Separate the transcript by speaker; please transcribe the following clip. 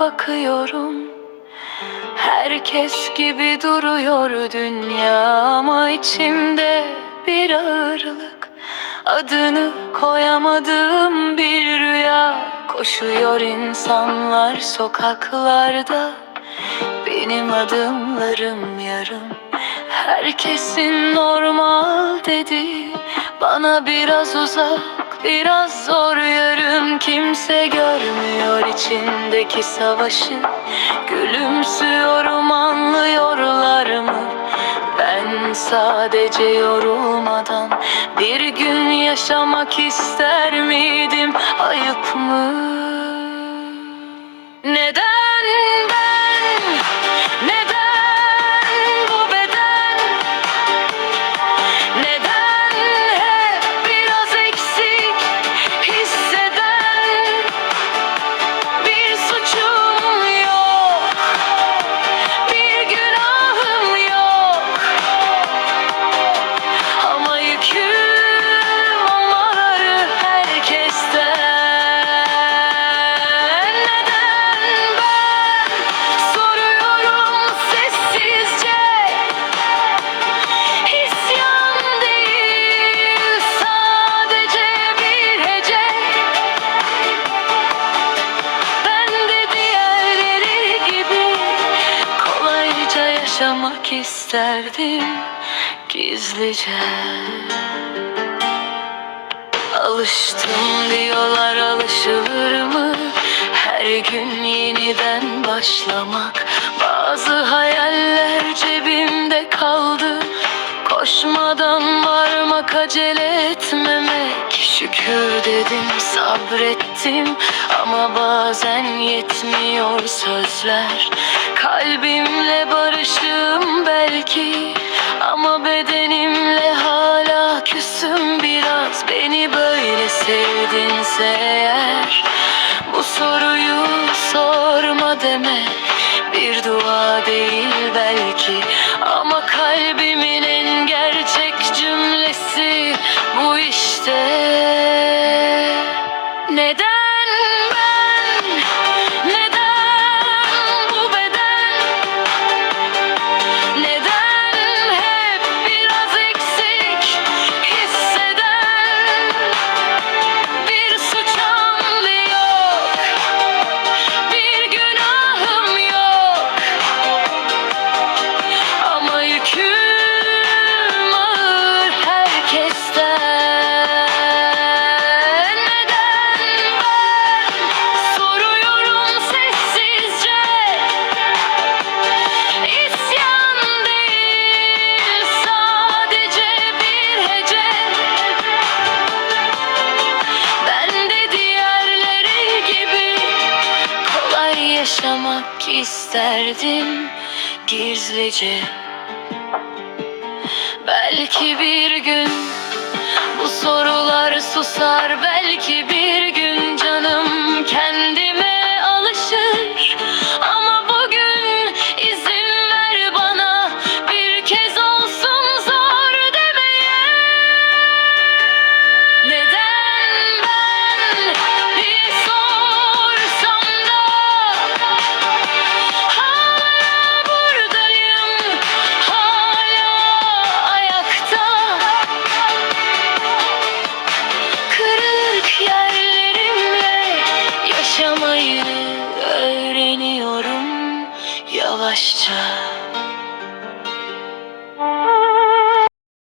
Speaker 1: bakıyorum. Herkes gibi duruyor dünya ama içimde bir ağırlık. Adını koyamadığım bir rüya. Koşuyor insanlar sokaklarda. Benim adımlarım yarım. Herkesin normal dedi Bana biraz uzak biraz zor yarım Kimse görmüyor içindeki savaşı Gülümsüyorum anlıyorlar mı? Ben sadece yorulmadan bir gün yaşamak ister miydim? Ayıp mı? Yaşamak isterdim gizlice. Alıştım diyorlar alışılır mı? Her gün yeniden başlamak. Bazı hayaller sabrettim Ama bazen yetmiyor sözler. Kalbimle barışım belki Ama bedenimle hala küsüm biraz. Beni böyle sevdinse eğer Bu soruyu yaşamak isterdim gizlice. Belki bir gün bu sorular susar Belki bir yavaşça